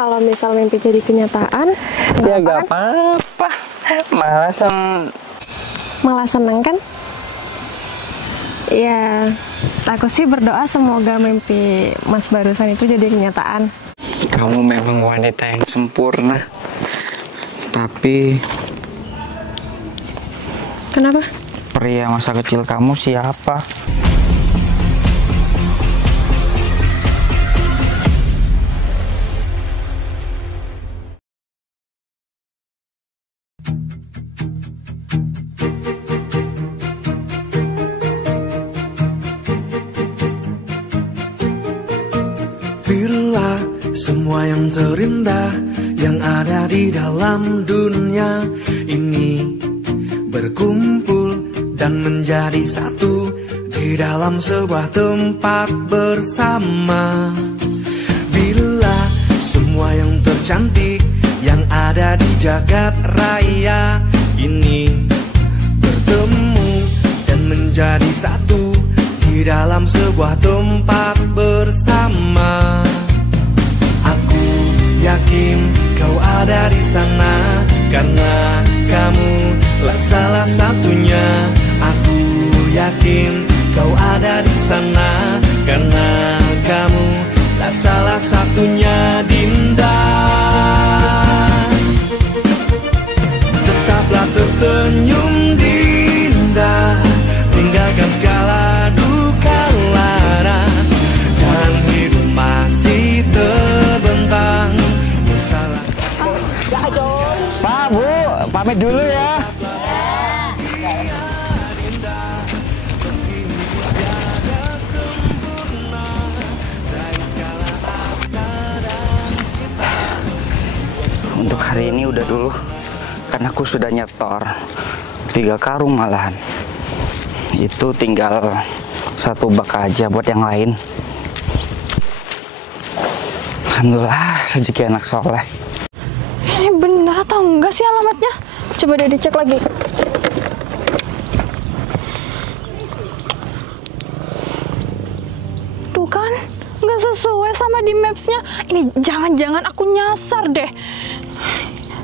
kalau misal mimpi jadi kenyataan, ya gak apa-apa. Malah seneng kan? Ya, aku sih berdoa semoga mimpi Mas barusan itu jadi kenyataan. Kamu memang wanita yang sempurna. Tapi kenapa? pria masa kecil kamu siapa? Bila semua yang terindah yang ada di dalam dunia ini berkumpul dan menjadi satu di dalam sebuah tempat bersama. Bila semua yang tercantik yang ada di jagat raya ini bertemu dan menjadi satu di dalam sebuah tempat bersama. Aku yakin kau ada di sana karena kamu lah salah satunya. Aku yakin kau ada di sana karena kamu lah salah satunya, Dinda. Tetaplah tersenyum, Dinda, tinggalkan segala duka lara dan hidup masih terbentang. Pak, Bu, pamit dulu ya. Untuk hari ini udah dulu, karena aku sudah nyetor 3 karung malahan. Itu tinggal 1 bak aja buat yang lain. Alhamdulillah rezeki anak soleh. Ini benar atau enggak sih alamatnya? Coba deh dicek lagi. Tuh kan, nggak sesuai sama di mapsnya. Ini jangan-jangan aku nyasar deh.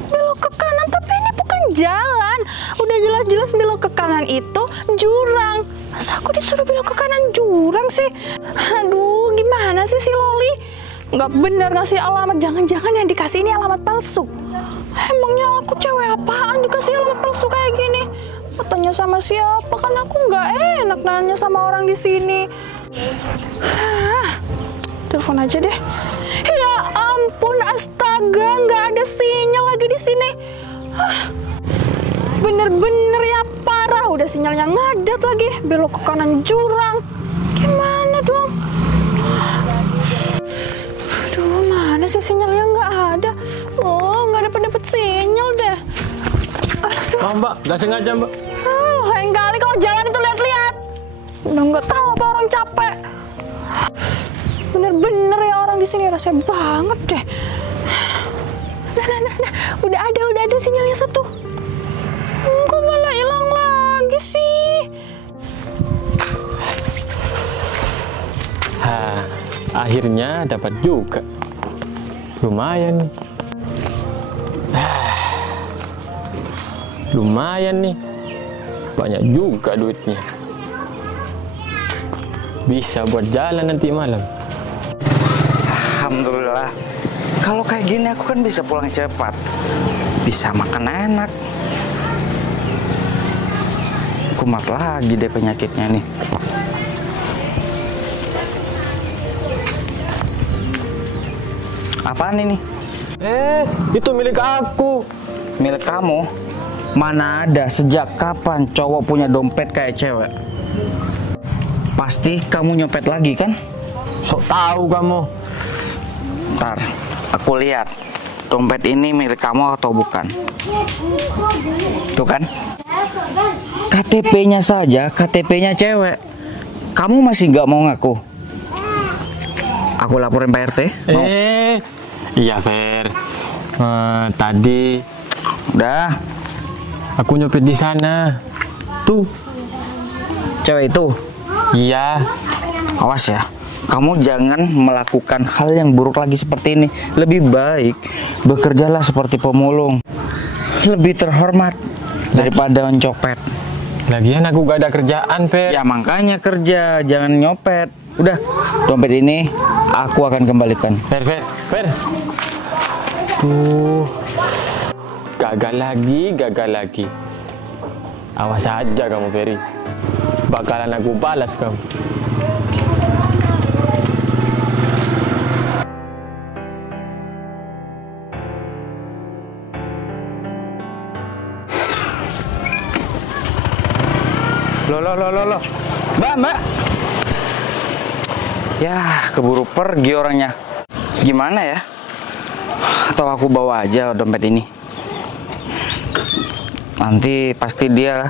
Belok ke kanan, tapi ini bukan jalan. Udah jelas-jelas belok ke kanan itu jurang. Masa aku disuruh belok ke kanan jurang sih? Aduh, gimana sih si Loli? Nggak bener ngasih alamat. Jangan-jangan yang dikasih ini alamat palsu. Emangnya aku cewek apaan dikasih alamat palsu kayak gini? Tanya sama siapa? Kan aku nggak enak nanya sama orang di sini. Telepon aja deh. Ya ampun, astaga, nggak ada sinyal lagi di sini. Bener-bener ya parah. Udah sinyalnya ngadat lagi. Belok ke kanan jurang. Gimana dong? Aduh, mana sih sinyalnya nggak ada? Oh, nggak dapet sinyal deh. Aduh. Oh, Mbak, nggak sengaja, Mbak. Lain kali kalau jalan itu lihat-lihat. Udah nggak tahu apa orang capek. Bener-bener ya orang di sini rasanya banget deh. Nah, udah ada sinyalnya 1. Kok malah hilang lagi sih? Akhirnya dapat juga. Lumayan nih. Lumayan nih. Banyak juga duitnya. Bisa buat jalan nanti malam. Alhamdulillah. Kalau kayak gini aku kan bisa pulang cepat. Bisa makan enak. Kumat lagi deh penyakitnya nih. Apaan ini? Itu milik aku. Milik kamu? Mana ada, sejak kapan cowok punya dompet kayak cewek? Pasti kamu nyopet lagi kan? Sok tahu kamu. Ntar, aku lihat dompet ini milik kamu atau bukan. Tuh kan? KTP-nya saja, KTP-nya cewek. Kamu masih nggak mau ngaku? Aku laporin Pak RT. Mau? Iya, Fer. Tadi Udah. aku nyopet di sana. Tuh. Cewek itu? Iya. Awas ya. kamu jangan melakukan hal yang buruk lagi seperti ini. Lebih baik bekerjalah seperti pemulung, lebih terhormat daripada mencopet. Lagian aku gak ada kerjaan, Fer. Ya makanya kerja, jangan nyopet. Udah, dompet ini aku akan kembalikan. Fer. Tuh, gagal lagi. Awas aja kamu, Ferry. Bakalan aku balas kamu. Loh. Mbak. Ya, keburu pergi orangnya. Gimana ya? Atau aku bawa aja dompet ini? Nanti pasti dia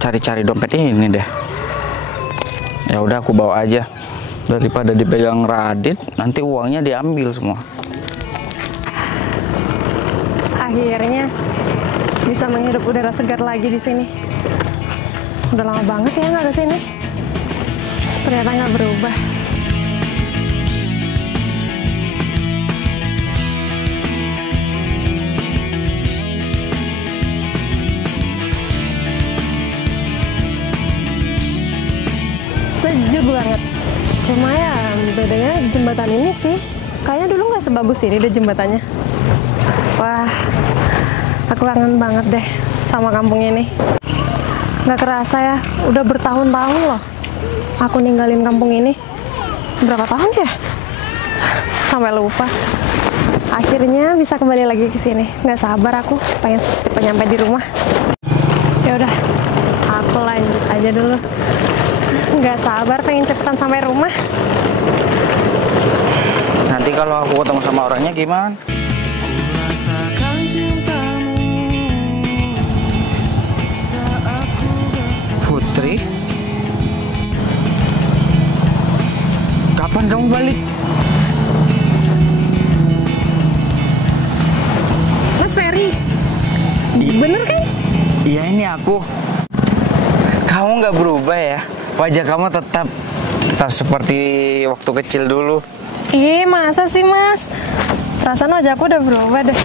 cari-cari dompet ini deh. Ya udah, aku bawa aja. Daripada dipegang Radit, nanti uangnya diambil semua. Akhirnya bisa menghirup udara segar lagi di sini. Udah lama banget ya nggak kesini. Ternyata nggak berubah. Sejuk banget. Cuma ya bedanya jembatan ini sih. Kayaknya dulu nggak sebagus ini deh jembatannya. Wah, aku kangen banget deh sama kampung ini. Nggak kerasa ya, udah bertahun-tahun loh aku ninggalin kampung ini. Berapa tahun ya? Sampai lupa. Akhirnya bisa kembali lagi ke sini. Nggak sabar aku, pengen cepat nyampe di rumah. Ya udah, aku lanjut aja dulu. Nggak sabar pengen cepetan sampai rumah. Nanti kalau aku ketemu sama orangnya gimana? Rasakan cintamu saat ku bersama. Putri? Kapan kamu balik? Mas Ferry, bener kan? Iya, ini aku. Kamu nggak berubah ya? Wajah kamu tetap seperti waktu kecil dulu. Masa sih Mas? Perasaan wajahku udah berubah deh.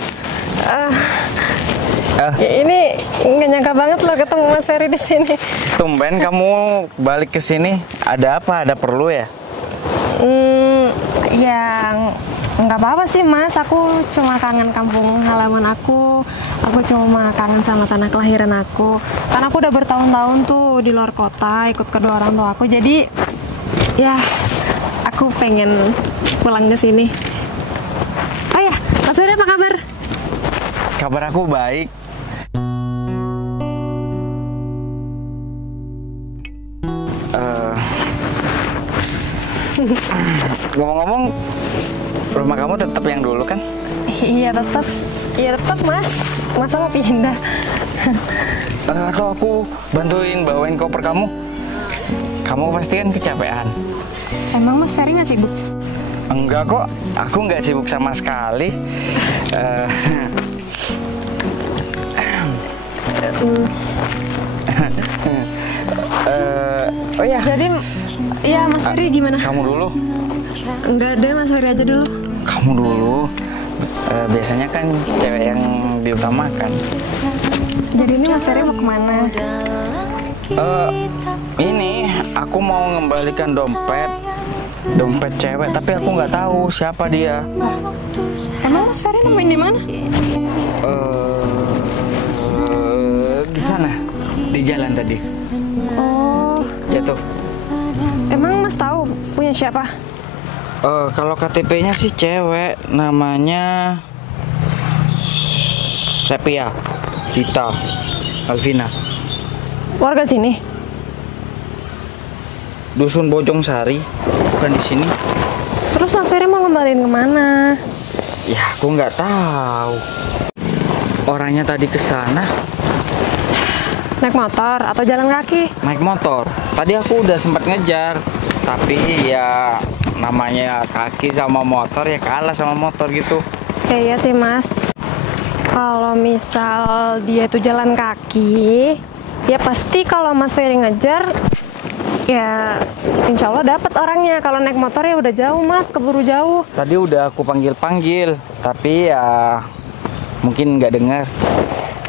Ini nggak nyangka banget loh ketemu Mas Ferry di sini. Tumben kamu balik ke sini. Ada apa? Ada perlu ya? Ya nggak apa-apa sih Mas. Aku cuma kangen kampung halaman aku. Aku cuma kangen sama tanah kelahiran aku. Karena aku udah bertahun-tahun tuh di luar kota ikut kedua orang tua aku. Jadi ya aku pengen pulang ke sini. Oh ya, Mas Ferry apa kabar? Kabar aku baik. Ngomong-ngomong, rumah kamu tetap yang dulu kan? Iya tetap Mas. Masa mau pindah? Atau aku bantuin bawain koper kamu? Kamu pasti kan kecapean. Emang Mas Ferry nggak sibuk? Enggak kok, aku nggak sibuk sama sekali. Oh ya. Jadi, iya Mas Ferry gimana? Kamu dulu. Enggak deh, Mas Ferry aja dulu. Kamu dulu. Biasanya kan cewek yang diutamakan. Jadi ini Mas Ferry mau kemana? Ini aku mau ngembalikan dompet cewek, tapi aku nggak tahu siapa dia. Emang Mas Ferry nemuin di mana? Di sana, di jalan tadi. Oh, Jatuh. emang Mas tahu punya siapa? Kalau KTP-nya sih cewek, namanya Sepia Dita Alvina. Warga sini? Dusun Bojong Sari, bukan di sini. Terus Mas Ferry mau ngembaliin kemana? Ya, aku nggak tahu. Orangnya tadi ke sana Naik motor atau jalan kaki? naik motor. Tadi aku udah sempat ngejar, tapi ya namanya kaki sama motor ya kalah sama motor gitu. Iya sih Mas. Kalau misal dia itu jalan kaki, ya pasti kalau Mas Ferry ngejar, Ya, insya Allah dapat orangnya. Kalau naik motor ya udah jauh mas, keburu jauh. Tadi udah aku panggil-panggil, tapi ya mungkin nggak dengar.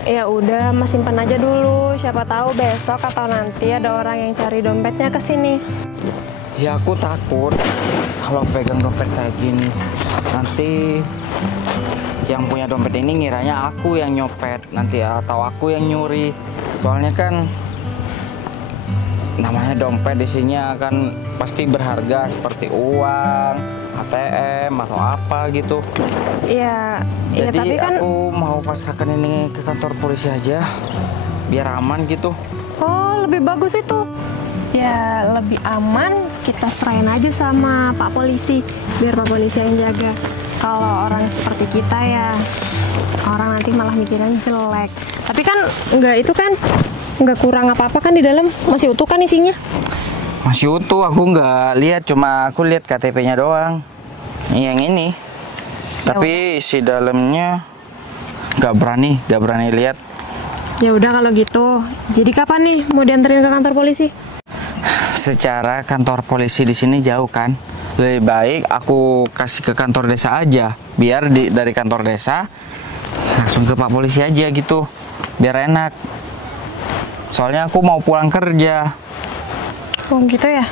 Ya udah, mas simpan aja dulu. Siapa tahu besok atau nanti ada orang yang cari dompetnya ke sini. Ya aku takut kalau pegang dompet kayak gini. Nanti yang punya dompet ini ngiranya aku yang nyopet nanti atau aku yang nyuri. Soalnya kan namanya dompet isinya kan pasti berharga seperti uang, ATM atau apa gitu. Iya, ya Jadi tapi kan. aku mau pasrahkan ini ke kantor polisi aja biar aman gitu. Oh, lebih bagus itu. Ya, lebih aman kita serahin aja sama Pak Polisi. Biar Pak Polisi yang jaga. Kalau orang seperti kita ya, orang nanti malah mikirin jelek. Tapi kan nggak kurang apa-apa kan di dalam, masih utuh kan isinya? Masih utuh, aku nggak lihat, cuma aku lihat KTP-nya doang. Yang ini. Tapi isi dalamnya nggak berani lihat. Ya udah kalau gitu. Jadi kapan nih mau dianterin ke kantor polisi? Secara kantor polisi di sini jauh kan. Lebih baik aku kasih ke kantor desa aja. Biar dari kantor desa langsung ke Pak Polisi aja gitu. Biar enak. Soalnya aku mau pulang kerja. Oh gitu ya?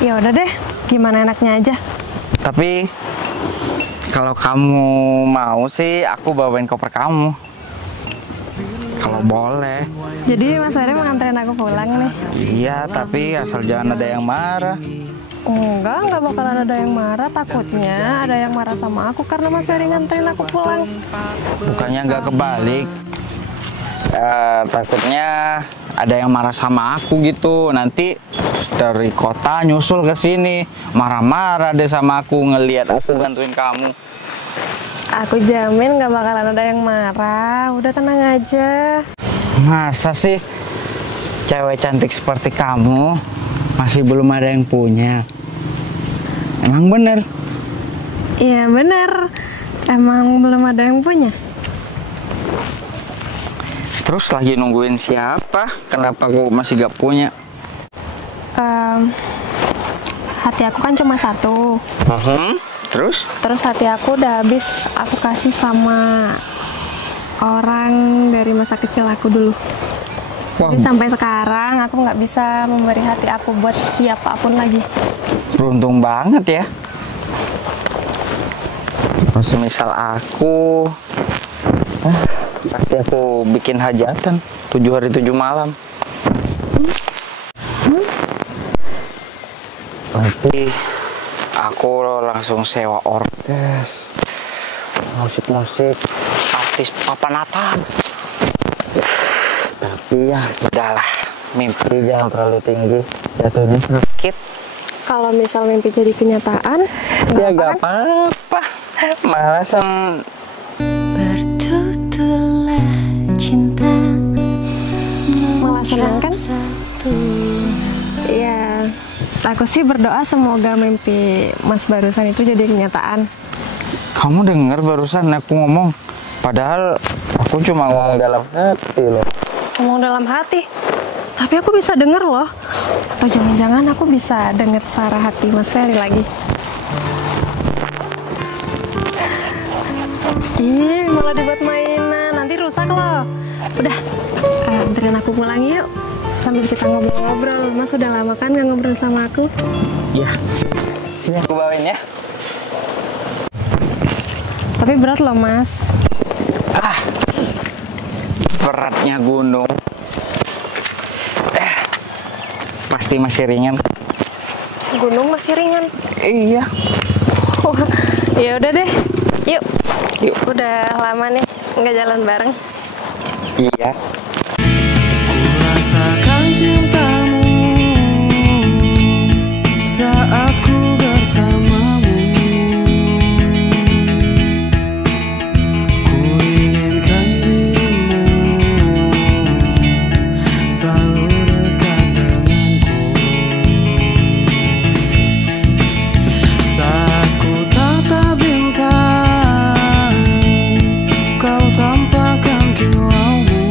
Ya udah deh, gimana enaknya aja. Tapi kalau kamu mau sih aku bawain koper kamu. Kalau boleh. Jadi Mas Ferry mau nganterin aku pulang nih? Iya, tapi asal jangan ada yang marah. Enggak bakalan ada yang marah. Takutnya ada yang marah sama aku karena Mas Ferry nganterin aku pulang. Bukannya nggak kebalik. Takutnya ada yang marah sama aku gitu. Nanti dari kota nyusul ke sini, marah-marah deh sama aku ngelihat aku bantuin kamu. Aku jamin nggak bakalan ada yang marah. Udah tenang aja. Masa sih cewek cantik seperti kamu masih belum ada yang punya? Emang bener? Iya bener. Emang belum ada yang punya. Terus lagi nungguin siapa? Kenapa aku masih gak punya? Hati aku kan cuma satu. Terus? Terus hati aku udah habis aku kasih sama orang dari masa kecil aku dulu. Wah, Jadi sampai sekarang aku nggak bisa memberi hati aku buat siapapun lagi. beruntung banget ya. Kalau semisal aku, pasti aku bikin hajatan 7 hari 7 malam. Tapi aku langsung sewa orkes, musik artis papanatan. Tapi ya udahlah, mimpi jangan terlalu tinggi, jatuhnya sakit. Kalau misal mimpi jadi kenyataan, Ya gak apa-apa, malasan. Bertuturlah cinta, malah senang kan? satu. Ya, aku sih berdoa semoga mimpi Mas barusan itu jadi kenyataan. Kamu dengar barusan aku ngomong, padahal aku cuma ngomong dalam hati loh. Ngomong dalam hati, tapi aku bisa denger loh. Atau jangan-jangan aku bisa denger suara hati Mas Ferry lagi. Ih, malah dibuat mainan, nanti rusak loh. Udah, anterin aku pulang yuk. Sambil kita ngobrol-ngobrol. Mas udah lama kan gak ngobrol sama aku? Ya, sini aku bawain ya. Tapi berat loh Mas. Beratnya gunung. Pasti masih ringan. Gunung masih ringan. Iya. Wah, ya udah deh. Yuk. Yuk. Udah lama nih nggak jalan bareng. Iya. Ku rasakan cintamu saat ku bersamamu. Ku inginkan dirimu selalu dekat denganku. Saat ku tatap bintang, kau tampakkan kilaumu.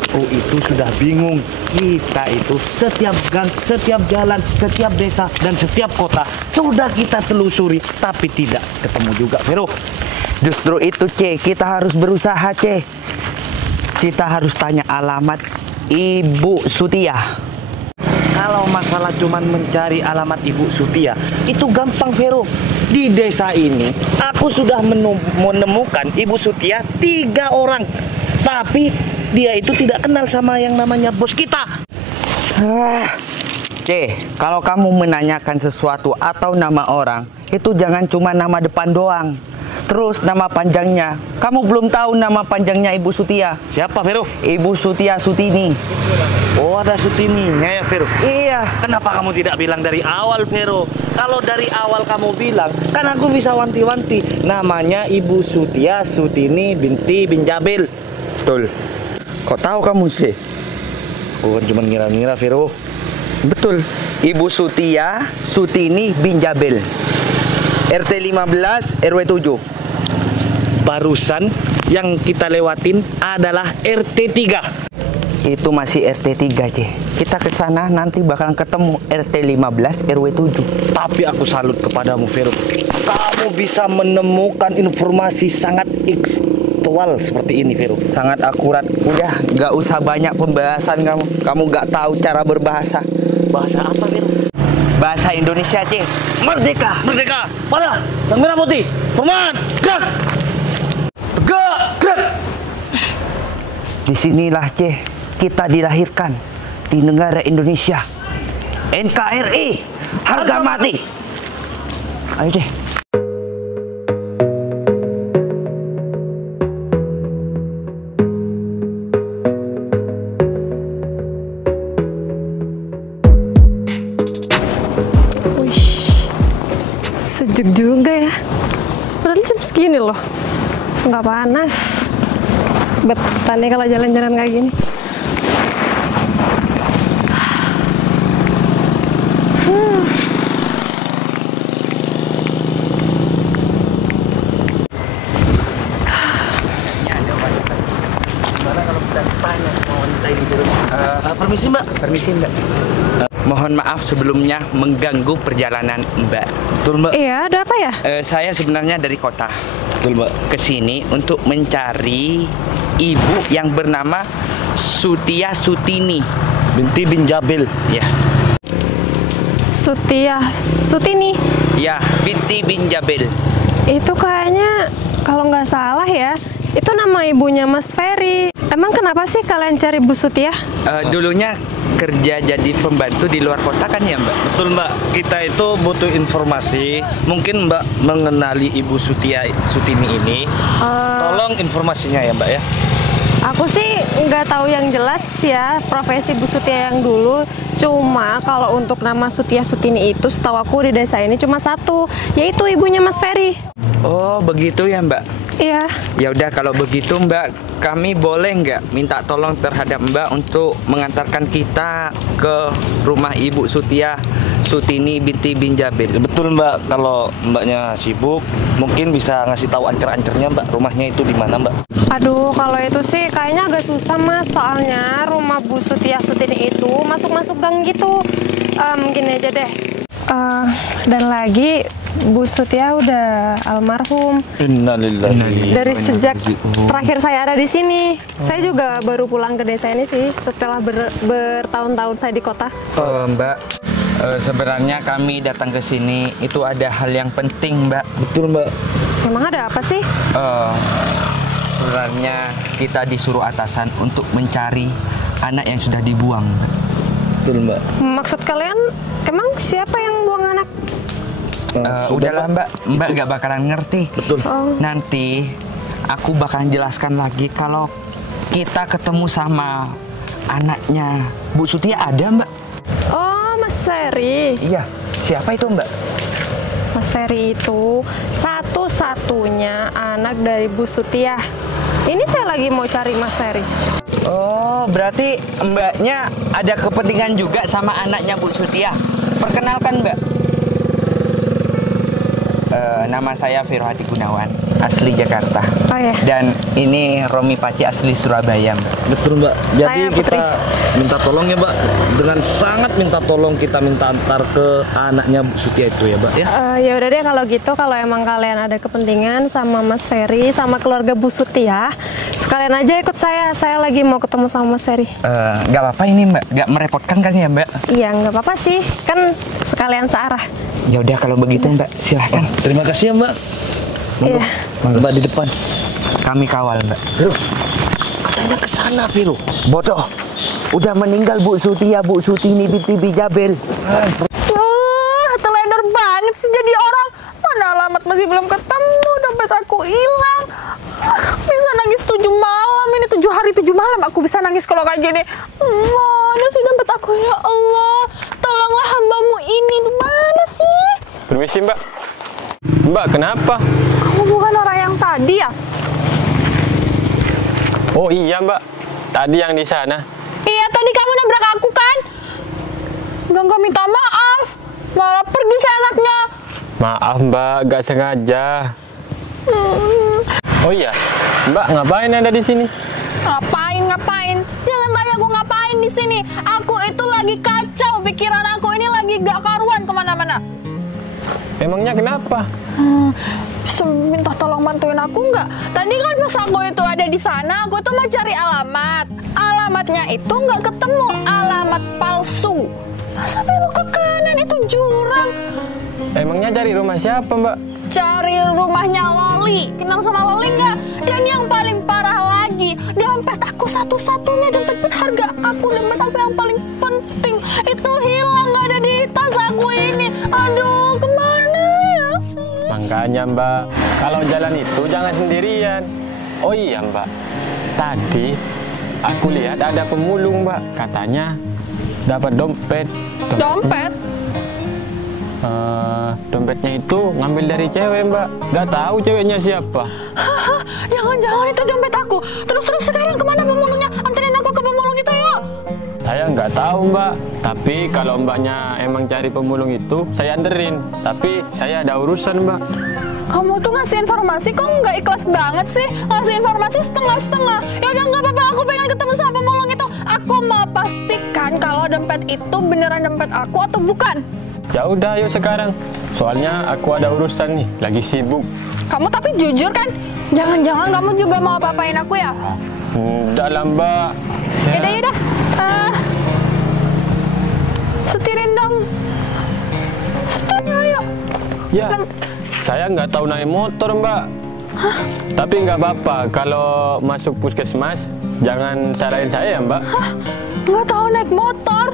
Aku itu sudah bingung. Kita itu setiap gang, setiap jalan, setiap desa, dan setiap kota sudah kita telusuri, tapi tidak ketemu juga, Vero. Justru itu, C. Kita harus berusaha, C. Kita harus tanya alamat Ibu Sutia. Kalau masalah cuman mencari alamat Ibu Sutia, itu gampang, Vero. Di desa ini, aku sudah menemukan Ibu Sutia 3 orang. Tapi dia itu tidak kenal sama yang namanya bos kita. C, kalau kamu menanyakan sesuatu atau nama orang, itu jangan cuma nama depan doang. Terus nama panjangnya. Kamu belum tahu nama panjangnya Ibu Sutia. Siapa, Vero? Ibu Sutia Sutini. Oh, ada Sutininya ya, Vero? Iya. Kenapa kamu tidak bilang dari awal, Vero? Kalau dari awal kamu bilang, kan aku bisa wanti-wanti. Namanya Ibu Sutia Sutini binti bin Jabil. Betul. Kok tahu kamu sih? Oh, cuma ngira-ngira, Vero. Betul. Ibu Sutia Sutini bin Jabil. RT 15 RW 7. Barusan yang kita lewatin adalah RT 3. Itu masih RT 3, C. Kita ke sana nanti bakalan ketemu RT 15 RW 7. Tapi aku salut kepadamu, Vero. Kamu bisa menemukan informasi sangat aktual seperti ini, Vero. Sangat akurat. Udah, gak usah banyak pembahasan kamu. Kamu gak tahu cara berbahasa. Bahasa apa, Vero? Bahasa Indonesia, C. Merdeka! Merdeka! Pada! Sang merah putih! Forman! Gerak! Tegak! Gerak! Disinilah, C, kita dilahirkan di negara Indonesia. NKRI, harga mati. Ayo, C. Sejuk juga ya. Padahal jam segini loh. Nggak panas. Betah nih kalau jalan-jalan kayak gini. Permisi, Mbak. Permisi, Mbak. Mohon maaf sebelumnya mengganggu perjalanan Mbak. Betul, Mbak. Iya, ada apa ya? Saya sebenarnya dari kota Betul, Mbak. kesini untuk mencari ibu yang bernama Sutia Sutini Binti bin Jabil. ya. Sutini. Ya, binti bin Jabil. Itu kayaknya kalau nggak salah ya, itu nama ibunya Mas Ferry. Emang kenapa sih kalian cari Bu Sutia? Dulunya kerja jadi pembantu di luar kota kan ya, Mbak? Betul, Mbak. Kita itu butuh informasi. Mungkin Mbak mengenali Ibu Sutia Sutini ini. Tolong informasinya ya, Mbak ya. Aku sih nggak tahu yang jelas ya profesi Bu Sutia yang dulu. Cuma kalau untuk nama Sutia Sutini itu setahu aku di desa ini cuma satu, yaitu ibunya Mas Ferry. Oh, begitu ya, Mbak? Iya. Ya udah kalau begitu, Mbak, kami boleh nggak minta tolong terhadap Mbak untuk mengantarkan kita ke rumah Ibu Sutia Sutini binti bin Jabil. Betul, Mbak. Kalau Mbaknya sibuk, mungkin bisa ngasih tahu ancer-ancernya, Mbak. Rumahnya itu di mana, Mbak? Aduh, kalau itu sih kayaknya agak susah, Mas. Soalnya rumah Bu Sutia Sutini itu masuk-masuk gang gitu. Gini aja deh. Dan lagi Bu Sutia udah almarhum. Innalillahi. Dari sejak terakhir saya ada di sini, saya juga baru pulang ke desa ini sih setelah bertahun-tahun saya di kota. Mbak, sebenarnya kami datang ke sini itu ada hal yang penting, Mbak. Betul, Mbak. Memang ada apa sih? Sebenarnya kita disuruh atasan untuk mencari anak yang sudah dibuang. Betul, Mbak. Maksud kalian emang siapa yang buang anak? Udahlah, Mbak. Mbak gak bakalan ngerti. Betul. Nanti aku bakalan jelaskan lagi kalau kita ketemu sama anaknya Bu Sutia ada, Mbak. Oh, Mas Ferry. Iya. Siapa itu, Mbak? Mas Ferry itu satu-satunya anak dari Bu Sutia. Ini saya lagi mau cari Mas Ferry. Oh, berarti Mbaknya ada kepentingan juga sama anaknya Bu Sutia. Perkenalkan, Mbak. Nama saya Vero Hadi Gunawan, asli Jakarta. Oh ya. Dan ini Romi Paci asli Surabaya, Mbak. Betul, Mbak. Jadi Saya Putri. kita minta tolong ya, Mbak. Dengan sangat minta tolong kita minta antar ke anaknya Bu Sutia itu ya, Mbak ya. Ya udah deh kalau gitu, kalau emang kalian ada kepentingan sama Mas Ferry sama keluarga Bu Sutia, sekalian aja ikut saya. Saya lagi mau ketemu sama Mas Ferry. Nggak apa-apa ini, Mbak. Nggak merepotkan kan ya, Mbak? Iya, nggak apa-apa sih. Kan sekalian searah. Ya udah kalau begitu, Mbak, silahkan. Terima kasih ya, Mbak. Monggo. Iya. Mbak di depan. Kami kawal, Mbak. Vero, katanya ke sana, Vero. Bodoh. Udah meninggal Bu Sutia, Bu Sutini binti Bijabel. Telender banget sih jadi orang. Mana alamat masih belum ketemu, dompet aku hilang. Bisa nangis 7 malam, ini 7 hari 7 malam aku bisa nangis kalau kayak gini. Mana sih dompet aku, ya Allah. Tolonglah hambamu ini, di mana sih? Permisi, Mbak. Mbak, kenapa? Kamu bukan orang yang tadi ya? Oh iya, Mbak. Tadi yang di sana. Iya, tadi kamu nabrak aku kan? Udah nggak minta maaf, malah pergi seenaknya. Maaf, Mbak, gak sengaja. Oh iya, Mbak, ngapain ada di sini? Ngapain? Jangan tanya aku ngapain di sini. Aku itu lagi kacau, pikiran aku ini lagi gak karuan kemana-mana. Emangnya kenapa? Bisa minta tolong bantuin aku nggak? Tadi kan pas aku itu ada di sana, aku tuh mau cari alamat. Alamatnya itu nggak ketemu, alamat palsu. Masa belok ke kanan itu jurang? Emangnya cari rumah siapa, Mbak? Cari rumahnya Loli. Kenal sama Loli nggak? Dan yang paling parah lagi, dompet aku satu-satunya, dompet berharga aku, dompet aku yang paling penting itu hilang, nggak ada di tas aku ini. Aduh, kemana ya? Makanya, Mbak, kalau jalan itu jangan sendirian. Oh iya, Mbak, tadi aku lihat ada pemulung, Mbak. Katanya dapat dompet. Dompet? Dompetnya itu ngambil dari cewek, Mbak. Gak tahu ceweknya siapa. Jangan-jangan itu dompet aku. Terus sekarang kemana pemulungnya? Anterin aku ke pemulung itu yuk. Saya nggak tahu, Mbak. Tapi kalau Mbaknya emang cari pemulung itu, saya anterin. Tapi saya ada urusan, Mbak. Kamu tuh ngasih informasi kok nggak ikhlas banget sih? Ngasih informasi setengah-setengah. Ya udah nggak apa-apa, aku pengen ketemu sama pemulung itu. Aku mau pastikan kalau dompet itu beneran dompet aku atau bukan. Ya udah, ayo sekarang. Soalnya aku ada urusan nih, lagi sibuk. Kamu tapi jujur kan? Jangan-jangan kamu juga mau apa-apain aku ya? Udah lah, Mbak. Yaudah. Setirin dong. Setirnya ayo. Ya, saya nggak tahu naik motor, Mbak. Tapi nggak apa-apa, kalau masuk puskesmas, jangan salahin saya ya, Mbak. Nggak tahu naik motor.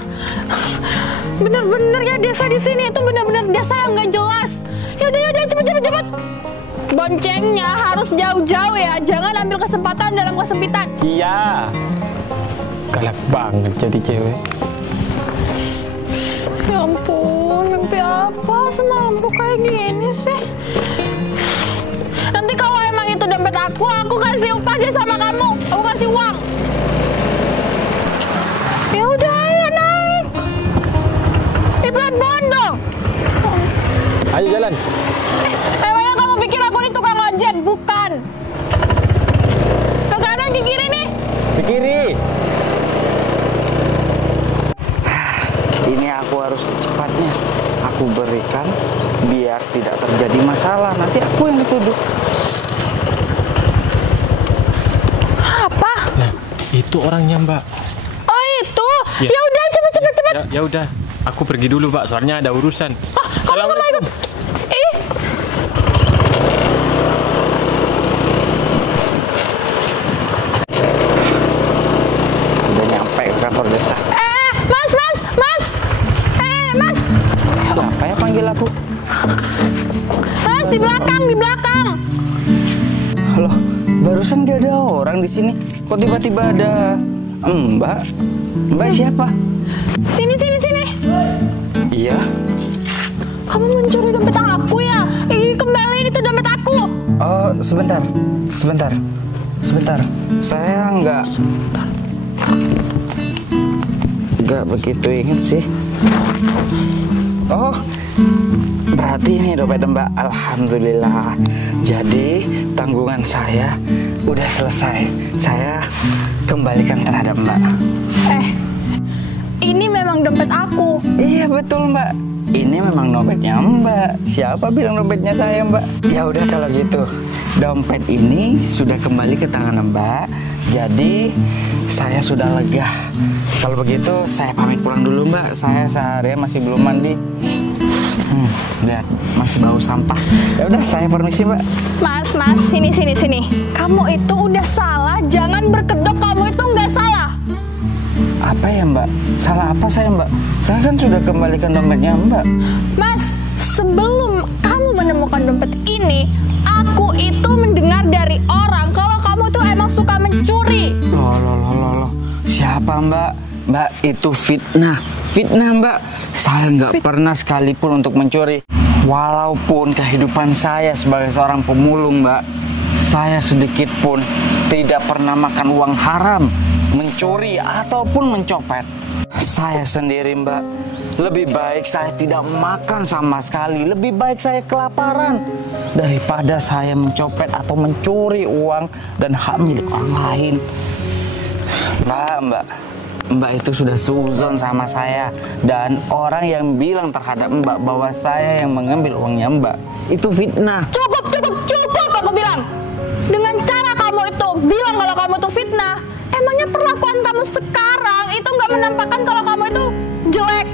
Bener-bener ya desa di sini itu bener-bener desa yang nggak jelas. Yaudah, cepet. Boncengnya harus jauh-jauh ya, jangan ambil kesempatan dalam kesempitan. Iya. Galak banget jadi cewek. Ya ampun, mimpi apa semampu kayak gini sih? Nanti kalau emang itu dompet aku kasih upah deh sama kamu. Aku kasih uang. Ya udah, ayo naik. Ibrat bondong. Ayo jalan. Emangnya kamu pikir aku ini tukang ojek? Bukan. Ke kanan, ke kiri nih. Ke kiri. Ini aku harus secepatnya aku berikan biar tidak terjadi masalah. Nanti aku yang dituduh. Apa? Nah, itu orangnya, Mbak. Oh itu? Ya. Ya udah, cepet. Ya udah, aku pergi dulu, Pak. Soalnya ada urusan. Kamu kan mau ikut? Ih. Udah nyampe ke kantor desa. Mas. Siapa ya panggil aku? Mas, di belakang. Loh, barusan gak ada orang di sini. Kok tiba-tiba ada Mbak? Mbak siapa? Sini. Iya. Kamu mencuri dompet aku ya? Kembaliin itu dompet aku. Oh, sebentar. Saya nggak begitu ingat sih. Oh, berarti ini dompet Mbak. Alhamdulillah. Jadi tanggungan saya udah selesai. Saya kembalikan terhadap Mbak. Ini memang dompet aku. Iya betul Mbak. Ini memang dompetnya Mbak. Siapa bilang dompetnya saya Mbak? Ya udah kalau gitu, dompet ini sudah kembali ke tangan Mbak. Jadi saya sudah lega. Kalau begitu saya pamit pulang dulu Mbak. Saya seharian masih belum mandi. Lihat, masih bau sampah. Ya udah saya permisi Mbak. Mas, sini. Kamu itu udah salah, jangan berkedok, kamu itu nggak salah. Apa ya Mbak? Salah apa saya Mbak? Saya kan sudah kembalikan dompetnya Mbak. Mas, Sebelum kamu menemukan dompet ini, aku itu mendengar dari orang kalau kamu tuh emang suka mencuri. Loh. Siapa Mbak? Mbak, itu fitnah. Fitnah Mbak. Saya nggak pernah sekalipun untuk mencuri. Walaupun kehidupan saya sebagai seorang pemulung Mbak, saya sedikit pun tidak pernah makan uang haram, mencuri ataupun mencopet. Saya sendiri Mbak, lebih baik saya tidak makan sama sekali. Lebih baik saya kelaparan daripada saya mencopet atau mencuri uang dan hak milik orang lain. Mbak itu sudah suzon sama saya. Dan orang yang bilang terhadap Mbak bahwa saya yang mengambil uangnya Mbak, itu fitnah. Cukup aku bilang. Dengan cara kamu itu bilang kalau kamu itu fitnah, emangnya perlakuan kamu sekarang itu nggak menampakkan kalau kamu itu jelek?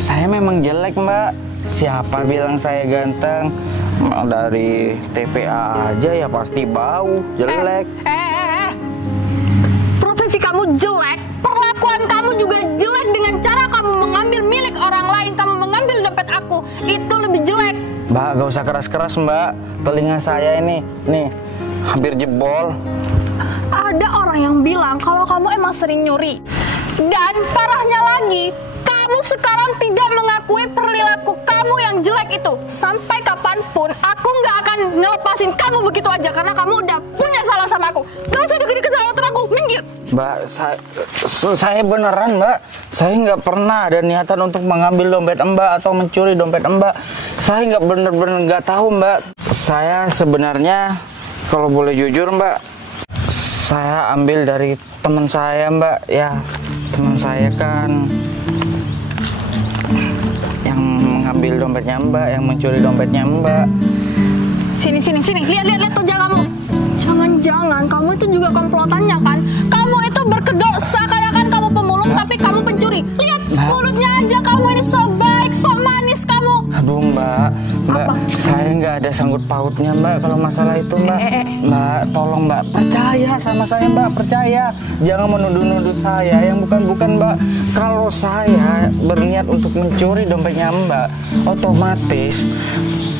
Saya memang jelek Mbak. Siapa bilang saya ganteng? Dari TPA aja ya pasti bau, jelek. Profesi kamu jelek, perlakuan kamu juga jelek. Dengan cara kamu mengambil milik orang lain, kamu mengambil dompet aku, itu lebih jelek. Mbak, gak usah keras-keras Mbak. Telinga saya ini, nih, hampir jebol. Ada orang yang bilang kalau kamu emang sering nyuri. Dan parahnya lagi, kamu sekarang tidak mengakui perilaku kamu yang jelek itu. Sampai kapanpun, aku nggak akan ngelepasin kamu begitu aja. Karena kamu udah punya salah sama aku. Gak usah deket-deket sama motor aku, minggir. Mbak, saya beneran Mbak. Saya nggak pernah ada niatan untuk mengambil dompet Mbak atau mencuri dompet Mbak. Saya nggak bener-bener nggak tahu Mbak. Saya sebenarnya, kalau boleh jujur Mbak, saya ambil dari teman saya Mbak. Ya, teman saya kan yang mengambil dompetnya Mbak, yang mencuri dompetnya Mbak. Sini, lihat tuh jangan kamu. Jangan-jangan kamu itu juga komplotannya kan? Kamu itu berkedok seakan-akan kamu pemulung, tapi kamu pencuri. Lihat mulutnya aja, kamu ini so baik, so manis kamu. Aduh Mbak, saya nggak ada sangkut pautnya Mbak kalau masalah itu Mbak. Mbak, tolong Mbak, percaya sama saya Mbak, percaya. Jangan menuduh-nuduh saya yang bukan-bukan Mbak. Kalau saya berniat untuk mencuri dompetnya Mbak, otomatis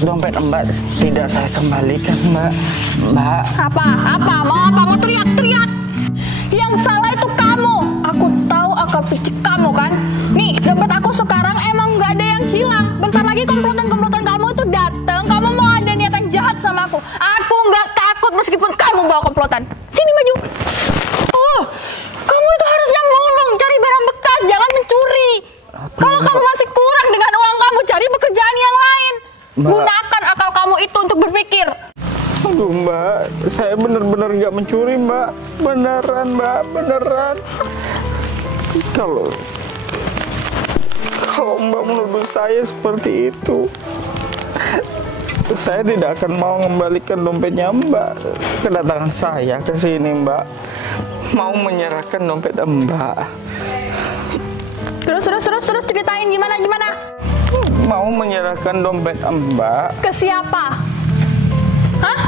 dompet Mbak tidak saya kembalikan Mbak. Mbak. Apa? Mau teriak-teriak? Yang salah itu kamu. Aku tahu akal picik kamu kan. Nih, dompet aku sekarang emang nggak ada yang hilang. Bentar lagi komplotan-komplotan kamu itu datang. Kamu mau ada niatan jahat sama aku. Aku nggak takut meskipun kamu bawa komplotan. Sini maju. Kamu itu harusnya mulung, cari barang bekas, jangan mencuri. Kalau kamu masih kurang dengan uang kamu, cari pekerjaan yang lain. Mbak. Gunakan akal kamu itu untuk berpikir. Aduh Mbak, saya bener-bener nggak mencuri Mbak. Beneran Mbak, beneran. Kalau Mbak menuduh saya seperti itu, saya tidak akan mau mengembalikan dompetnya Mbak. Kedatangan saya ke sini Mbak, mau menyerahkan dompet Mbak. Terus ceritain gimana? Mau menyerahkan dompet Mbak. Ke siapa? Hah?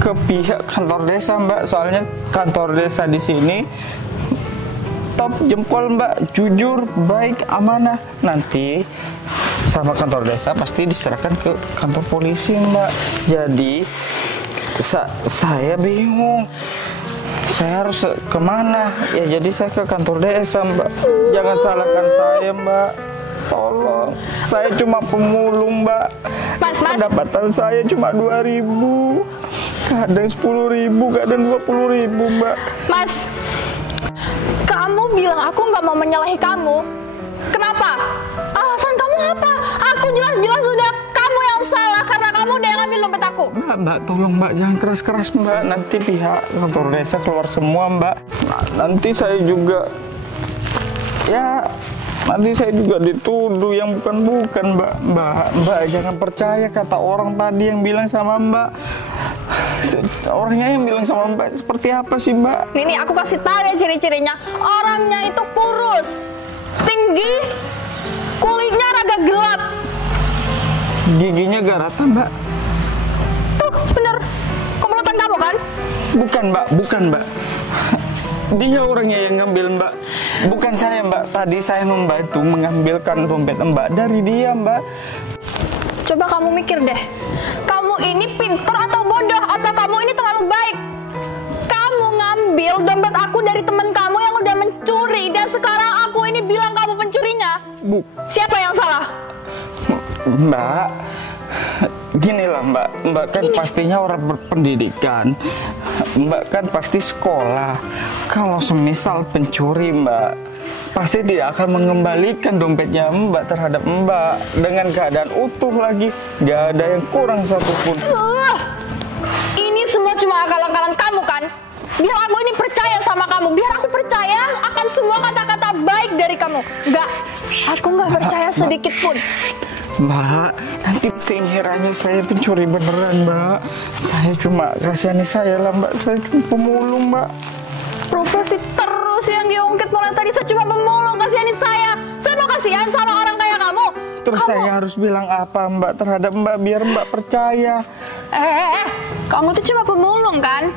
Ke pihak kantor desa Mbak. Soalnya kantor desa di sini top jempol Mbak, jujur, baik, amanah. Nanti sama kantor desa pasti diserahkan ke kantor polisi Mbak. Jadi saya bingung, saya harus kemana ya. Jadi saya ke kantor desa Mbak. Jangan salahkan saya Mbak, tolong. Saya cuma pemulung Mbak. Mas. Pendapatan saya cuma 2.000, kadang 10.000, kadang 20.000 Mbak. Mas, kamu bilang aku nggak mau menyalahi kamu. Kenapa? Alasan kamu apa? Aku jelas-jelas sudah kamu yang aku. Mbak, tolong Mbak, jangan keras-keras Mbak. Nanti pihak kantor desa keluar semua Mbak. Nanti saya juga, nanti saya juga dituduh yang bukan-bukan Mbak. Mbak, jangan percaya kata orang tadi yang bilang sama Mbak. Orangnya yang bilang sama Mbak seperti apa sih Mbak? Nih aku kasih tahu ya ciri-cirinya. Orangnya itu kurus, tinggi, kulitnya rada gelap. Giginya gak rata Mbak. Tuh, bener. Komplotan kamu kan? Bukan Mbak. Dia orangnya yang ngambil Mbak. Bukan saya Mbak. Tadi saya membantu mengambilkan dompet Mbak dari dia Mbak. Coba kamu mikir deh. Kamu ini pinter atau bodoh? Atau kamu ini terlalu baik? Kamu ngambil dompet aku dari teman kamu yang udah mencuri. Dan sekarang aku ini bilang kamu pencurinya. Siapa yang salah? Mbak, ginilah Mbak kan pastinya orang berpendidikan. Mbak kan pasti sekolah. Kalau semisal pencuri Mbak, pasti tidak akan mengembalikan dompetnya Mbak terhadap Mbak dengan keadaan utuh lagi. Gak ada yang kurang satupun. Ini semua cuma akal-akalan kamu kan? Biar aku ini percaya sama kamu. Biar aku percaya akan semua kata-kata baik dari kamu. Enggak, aku nggak percaya sedikit pun. Mbak, nanti ngiranya saya pencuri beneran Mbak. Saya cuma kasihani saya lah Mbak. Saya cuma pemulung Mbak. Profesi terus yang diungkit mulai tadi. Saya cuma pemulung, kasihani saya. Saya mau kasihan sama orang kaya kamu. Terus saya harus bilang apa Mbak terhadap Mbak biar Mbak percaya? Kamu tuh cuma pemulung kan?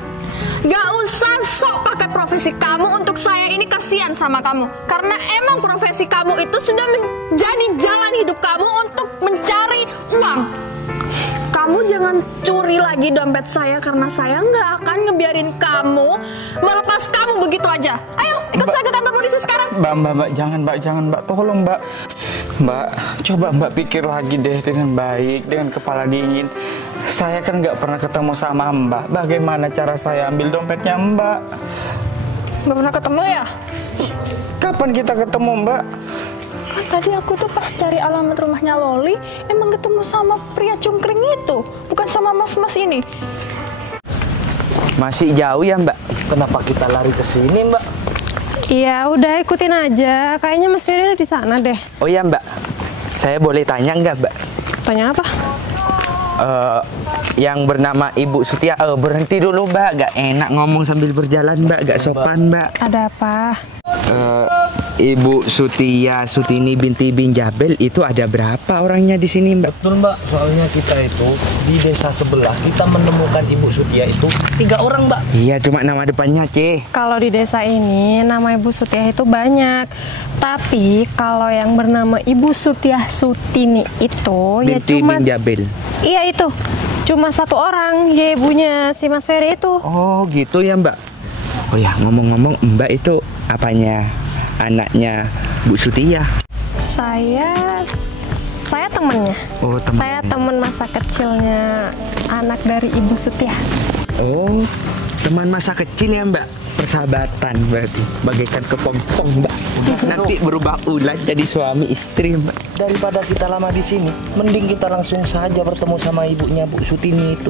Gak usah sok pakai profesi kamu untuk saya ini kasihan sama kamu. Karena emang profesi kamu itu sudah menjadi jalan hidup kamu untuk mencari uang. Kamu jangan curi lagi dompet saya karena saya nggak akan ngebiarin kamu melepas kamu begitu aja. Ayo, ikut saya ke kantor polisi sekarang. Mbak, jangan Mbak, tolong Mbak. Mbak, coba Mbak pikir lagi deh dengan baik, dengan kepala dingin. Saya kan nggak pernah ketemu sama Mbak. Bagaimana cara saya ambil dompetnya Mbak? Nggak pernah ketemu ya? Kapan kita ketemu Mbak? Kan tadi aku tuh pas cari alamat rumahnya Loli, emang ketemu sama pria cungkring itu, bukan sama mas-mas ini. Masih jauh ya Mbak? Kenapa kita lari ke sini Mbak? Iya, udah ikutin aja. Kayaknya Mas Ferry ada di sana deh. Oh ya Mbak, saya boleh tanya nggak Mbak? Tanya apa? Yang bernama Ibu Sutia. Berhenti dulu Mbak, gak enak ngomong sambil berjalan Mbak, gak sopan Mbak. Ada apa? Ibu Sutia Sutini binti bin Jabel itu ada berapa orangnya di sini Mbak? Betul Mbak, soalnya kita itu di desa sebelah kita menemukan Ibu Sutia itu 3 orang Mbak. Iya, cuma nama depannya C. Kalau di desa ini nama Ibu Sutia itu banyak. Tapi kalau yang bernama Ibu Sutia Sutini itu Binti ya cuma bin Jabel. Iya itu. Cuma 1 orang, ya ibunya si Mas Ferry itu. Oh gitu ya Mbak. Oh ya, ngomong-ngomong Mbak itu apanya? Anaknya Bu Sutia? Saya temennya. Oh, teman. Saya teman masa kecilnya anak dari Ibu Sutia. Oh, teman masa kecil ya Mbak? Persahabatan berarti, bagaikan kepompong Mbak. Nanti berubah ulat jadi suami istri Mbak. Daripada kita lama di sini, mending kita langsung saja bertemu sama ibunya Bu Sutini itu.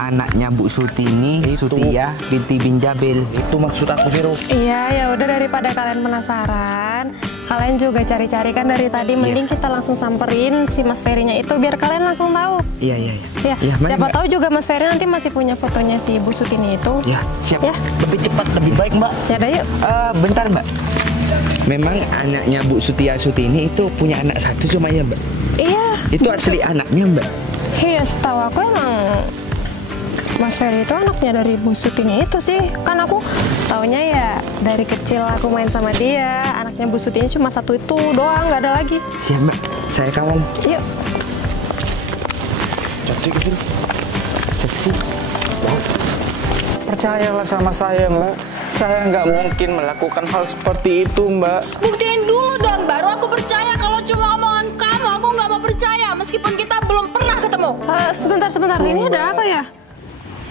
Anaknya Bu Sutini, Itu. Sutia binti bin Jabel. Itu maksud aku Vero. Iya, ya udah daripada kalian penasaran, kalian juga cari-cari kan dari tadi. Mending kita langsung samperin si Mas Ferry-nya itu biar kalian langsung tahu. Iya. Ya, Iya, mari, siapa Mbak. tahu juga Mas Ferry nanti masih punya fotonya si Ibu Sutini itu. Ya, siap. Ya, Lebih cepat, lebih baik Mbak. ya udah yuk. Bentar Mbak. Memang anaknya Bu Sutia Sutini itu punya anak satu cuma ya Mbak? Iya. Itu asli anaknya Mbak? Iya, setahu aku emang Mas Ferry itu anaknya dari Bu Sutini itu sih. Kan aku taunya ya dari kecil aku main sama dia. Anaknya Bu Sutini cuma 1 itu doang, nggak ada lagi. Siap Mbak, saya kawal. Yuk. Cantik gitu. Seksi. Percayalah sama saya Mbak. Saya nggak mungkin melakukan hal seperti itu Mbak. Buktiin dulu dong, baru aku percaya. Kalau cuma omongan kamu, aku nggak mau percaya. Meskipun kita belum pernah ketemu. Sebentar. Ini ada apa ya?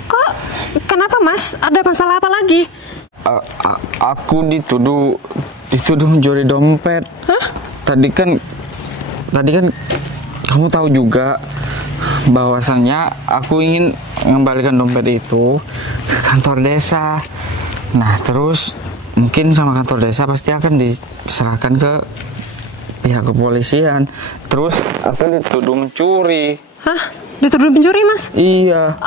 Kok? Kenapa Mas? Ada masalah apa lagi? Aku dituduh mencuri dompet. Hah? Tadi kan kamu tahu juga bahwasannya aku ingin mengembalikan dompet itu ke kantor desa. Nah, terus mungkin sama kantor desa pasti akan diserahkan ke pihak kepolisian. Terus aku dituduh mencuri. Hah? Dituduh pencuri, Mas? Iya.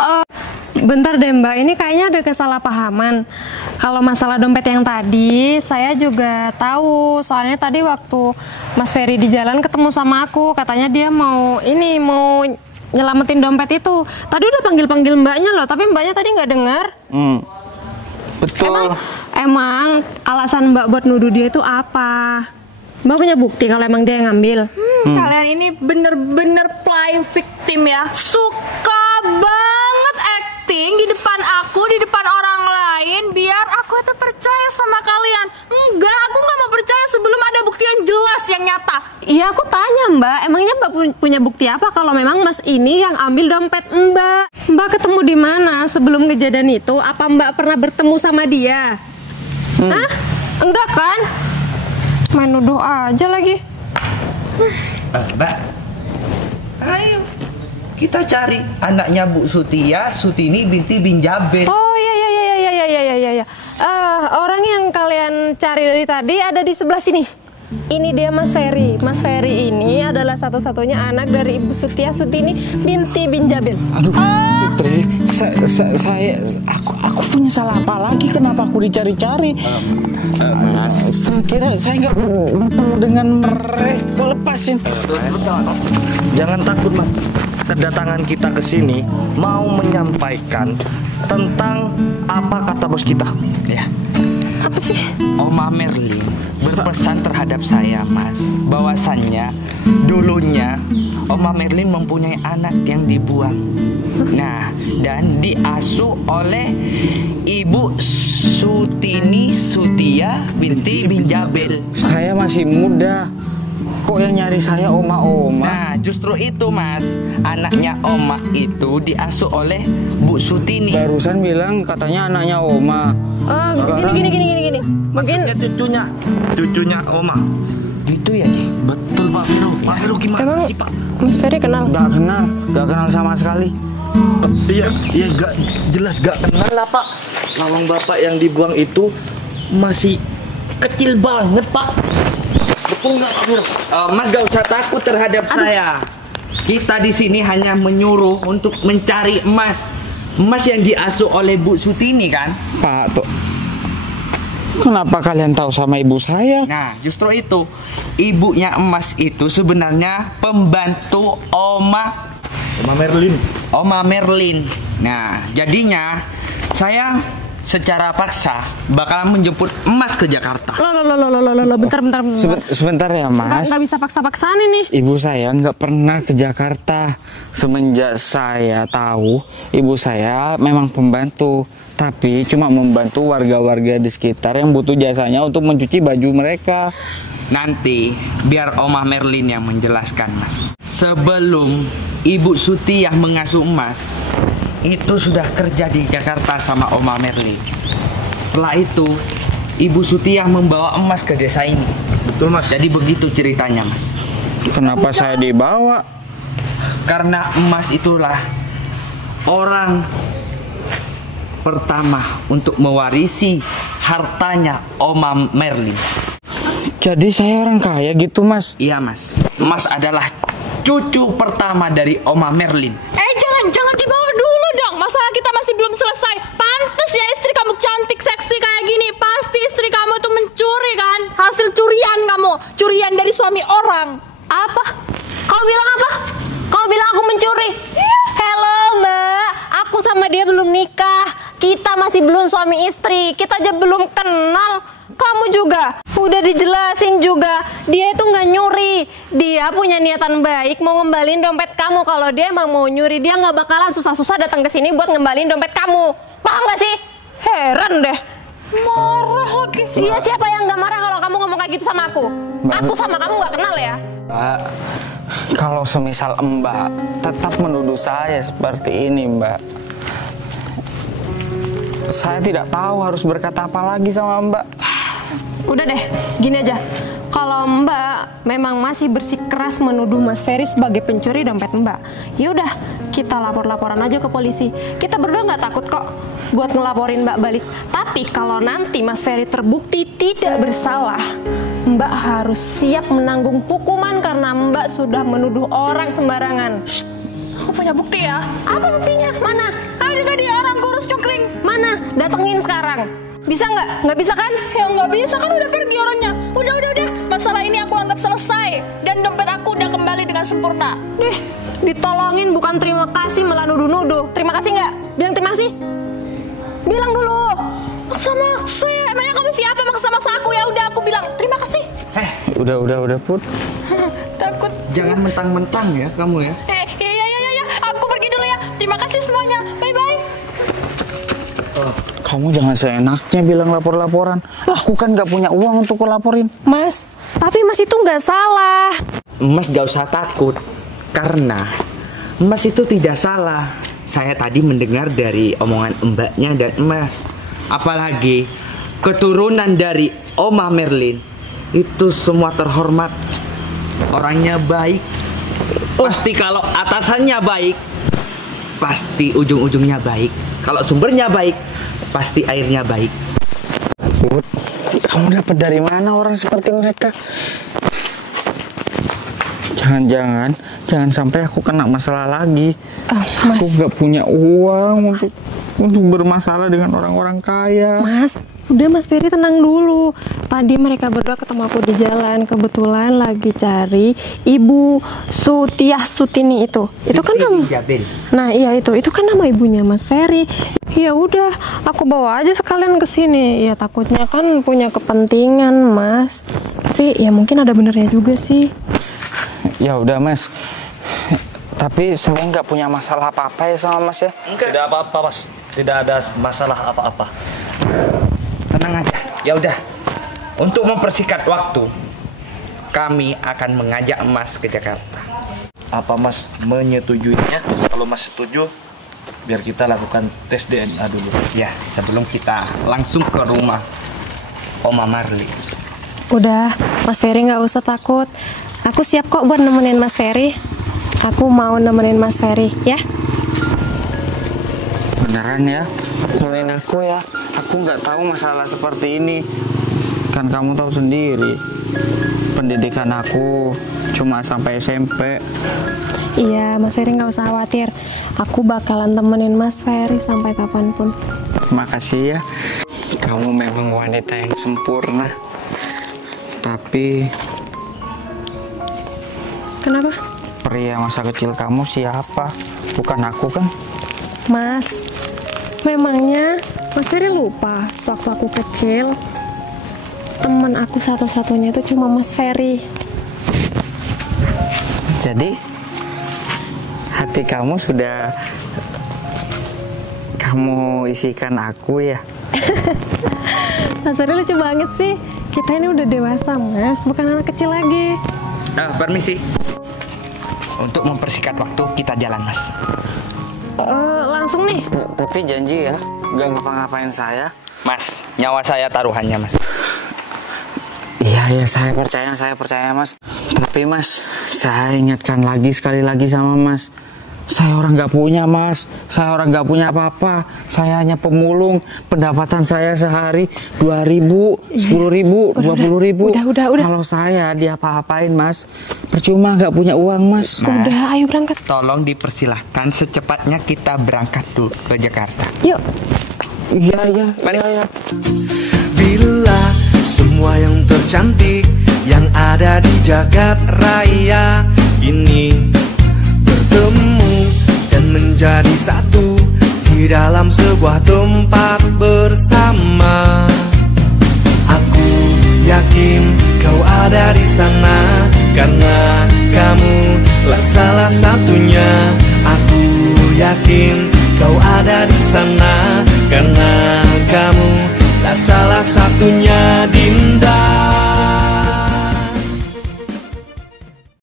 Bentar deh Mbak, ini kayaknya ada kesalahpahaman. Kalau masalah dompet yang tadi, saya juga tahu. Soalnya tadi waktu Mas Ferry di jalan ketemu sama aku, katanya dia mau nyelamatin dompet itu. Tadi udah panggil-panggil Mbaknya loh, tapi Mbaknya tadi nggak dengar. Betul. Emang alasan Mbak buat nuduh dia itu apa? Mbak punya bukti kalau emang dia yang ngambil? Kalian ini bener-bener play victim ya. Suka banget acting di depan aku, di depan orang lain, biar aku itu percaya sama kalian. Enggak, aku nggak mau percaya sebelum ada bukti yang jelas, yang nyata. Iya, aku tanya Mbak, emangnya Mbak punya bukti apa kalau memang Mas ini yang ambil dompet Mbak? Mbak ketemu di mana sebelum kejadian itu? Apa Mbak pernah bertemu sama dia? Hah? Enggak kan? Main nuduh aja lagi. Mbak, ayo kita cari anaknya Bu Sutini binti bin Jabir. Oh iya. Orang yang kalian cari dari tadi ada di sebelah sini. Ini dia Mas Ferry. Mas Ferry ini adalah satu-satunya anak dari Ibu Sutini binti bin Jabil. Aduh, Putri, aku punya salah apa lagi? Kenapa aku dicari-cari? Saya kira saya nggak bertemu dengan mereka. Lepasin. Jangan takut Mas. Kedatangan kita ke sini mau menyampaikan tentang apa kata bos kita. Ya. Apa sih? Oma Merlin berpesan terhadap saya, Mas, bahwasannya dulunya Oma Merlin mempunyai anak yang dibuang. Nah, dan diasuh oleh Ibu Sutini Sutia binti bin Jabel. Saya masih muda. Kok yang nyari saya oma-oma? Nah, justru itu, Mas. Anaknya Oma itu diasuh oleh Bu Sutini. Barusan bilang katanya anaknya oma. Gini. Mungkin cucunya Oma. Gitu ya, Ji? Betul Pak Vero. Pak Vero gimana emang sih Pak? Mas Ferry kenal? Gak kenal sama sekali. Iya, gak jelas gak kenal lah Pak. Lawang bapak yang dibuang itu masih kecil banget Pak. Betul nggak Pak Vero? Mas gak usah takut terhadap saya. Kita di sini hanya menyuruh untuk mencari emas. Emas yang diasuh oleh Bu Sutini kan? Pak, kenapa kalian tahu sama ibu saya? Nah, justru itu. Ibunya emas itu sebenarnya pembantu Oma Merlin. Nah, jadinya saya secara paksa bakalan menjemput emas ke Jakarta. Loh, bentar. Sebentar ya Mas. Nggak bisa paksa-paksaan ini. Ibu saya nggak pernah ke Jakarta. Semenjak saya tahu, ibu saya memang pembantu, tapi cuma membantu warga-warga di sekitar yang butuh jasanya untuk mencuci baju mereka. Nanti biar Oma Merlin yang menjelaskan, Mas. Sebelum Ibu Sutiah mengasuh emas, itu sudah kerja di Jakarta sama Oma Merlin. Setelah itu Ibu Sutiah membawa emas ke desa ini. Betul Mas. Jadi begitu ceritanya, Mas. Kenapa saya dibawa? Karena emas itulah orang pertama untuk mewarisi hartanya Oma Merlin. Jadi saya orang kaya gitu Mas? Iya Mas. Emas adalah cucu pertama dari Oma Merlin. Jangan dibawa dulu dong. Masalah kita masih belum selesai. Pantes ya istri kamu cantik, seksi kayak gini. Pasti istri kamu itu mencuri kan? Hasil curian kamu. Curian dari suami orang. Apa? Kau bilang apa? Kau bilang aku mencuri? Hello Mbak, aku sama dia belum nikah. Kita masih belum suami istri. Kita aja belum kenal. Kamu juga udah dijelasin juga, dia itu nggak nyuri. Dia punya niatan baik mau ngembalin dompet kamu. Kalau dia emang mau nyuri, dia nggak bakalan susah-susah datang ke sini buat ngembalin dompet kamu. Paham nggak sih? Heran deh. Marah lagi. Iya, siapa yang nggak marah kalau kamu ngomong kayak gitu sama aku? Aku sama kamu nggak kenal ya? Mbak, kalau semisal Mbak tetap menuduh saya seperti ini Mbak, saya tidak tahu harus berkata apa lagi sama Mbak. Udah deh, gini aja. kalau Mbak memang masih bersikeras menuduh Mas Ferry sebagai pencuri dompet Mbak, ya udah kita lapor-laporan aja ke polisi. Kita berdua nggak takut kok buat ngelaporin Mbak balik. Tapi kalau nanti Mas Ferry terbukti tidak bersalah, Mbak harus siap menanggung hukuman karena Mbak sudah menuduh orang sembarangan. Aku punya bukti ya. Apa buktinya? Mana? Tadi orang kurus cukring. Mana? Datengin sekarang. Bisa nggak? Nggak bisa kan? Ya nggak bisa kan, udah pergi orangnya. Udah. Masalah ini aku anggap selesai. Dan dompet aku udah kembali dengan sempurna. Ditolongin bukan terima kasih, malah nuduh-nuduh. Terima kasih nggak? Bilang terima kasih. Bilang dulu. Maksa-maksa. Emangnya kamu siapa maksa-maksa aku? Ya udah aku bilang terima kasih. Udah Put. Takut. Jangan mentang-mentang ya kamu ya. Ya. Aku pergi dulu ya. Terima kasih semuanya. Bye-bye. Kamu jangan seenaknya bilang lapor-laporan. Aku kan nggak punya uang untuk laporin. Mas, tapi Mas itu nggak salah. Mas gak usah takut, karena Mas itu tidak salah. Saya tadi mendengar dari omongan mbaknya dan Mas. Apalagi keturunan dari Oma Merlin itu semua terhormat. Orangnya baik. Pasti kalau atasannya baik, pasti ujung-ujungnya baik. Kalau sumbernya baik, pasti airnya baik. Put, kamu dapat dari mana orang seperti mereka? Jangan sampai aku kena masalah lagi. Mas. Aku nggak punya uang untuk bermasalah dengan orang-orang kaya. Mas, udah Mas Ferry tenang dulu. Tadi mereka berdua ketemu aku di jalan, kebetulan lagi cari Ibu Sutini itu. Itu kan nama. Nah, iya itu kan nama ibunya Mas Ferry. Ya udah, aku bawa aja sekalian ke sini. Ya takutnya kan punya kepentingan, Mas. Tapi ya mungkin ada benernya juga sih. Ya udah Mas. Tapi saya nggak punya masalah apa-apa ya sama Mas ya. Tidak apa-apa Mas. Tidak ada masalah apa-apa. Tenang aja. Ya udah. Untuk mempersingkat waktu, kami akan mengajak Mas ke Jakarta. Apa Mas menyetujuinya? Kalau Mas setuju, biar kita lakukan tes DNA dulu. Ya, sebelum kita langsung ke rumah Oma Marli. Udah, Mas Ferry nggak usah takut. Aku siap kok buat nemenin Mas Ferry. Aku mau nemenin Mas Ferry, ya. Beneran ya? Nemenin aku ya? Aku nggak tahu masalah seperti ini. Kan kamu tahu sendiri, pendidikan aku cuma sampai SMP. Iya, Mas Ferry nggak usah khawatir. Aku bakalan temenin Mas Ferry sampai kapanpun. Makasih ya. Kamu memang wanita yang sempurna. Tapi kenapa? Pria masa kecil kamu siapa? Bukan aku kan? Mas, memangnya Mas Ferry lupa sewaktu aku kecil, teman aku satu-satunya itu cuma Mas Ferry. Jadi hati kamu sudah kamu isikan aku ya? Mas Ferry lucu banget sih. Kita ini udah dewasa Mas, bukan anak kecil lagi. Permisi. Untuk mempersingkat waktu, kita jalan Mas. Langsung nih. Tapi janji ya, gak ngapa-ngapain saya. Mas, nyawa saya taruhannya Mas. Iya, saya percaya Mas. Tapi Mas, saya ingatkan lagi sekali lagi sama Mas. Saya orang gak punya Mas. Saya orang gak punya apa-apa. Saya hanya pemulung. Pendapatan saya sehari 2.000, 10.000, 20.000. Udah. Kalau saya diapa-apain Mas, percuma gak punya uang Mas. Nah, udah, ayo berangkat. Tolong dipersilahkan secepatnya kita berangkat dulu ke Jakarta. Yuk. Iya. Bila semua yang tercantik yang ada di jagat raya ini bertemu dan menjadi satu di dalam sebuah tempat bersama, aku yakin kau ada di sana karena kamulah salah satunya. Aku yakin kau ada di sana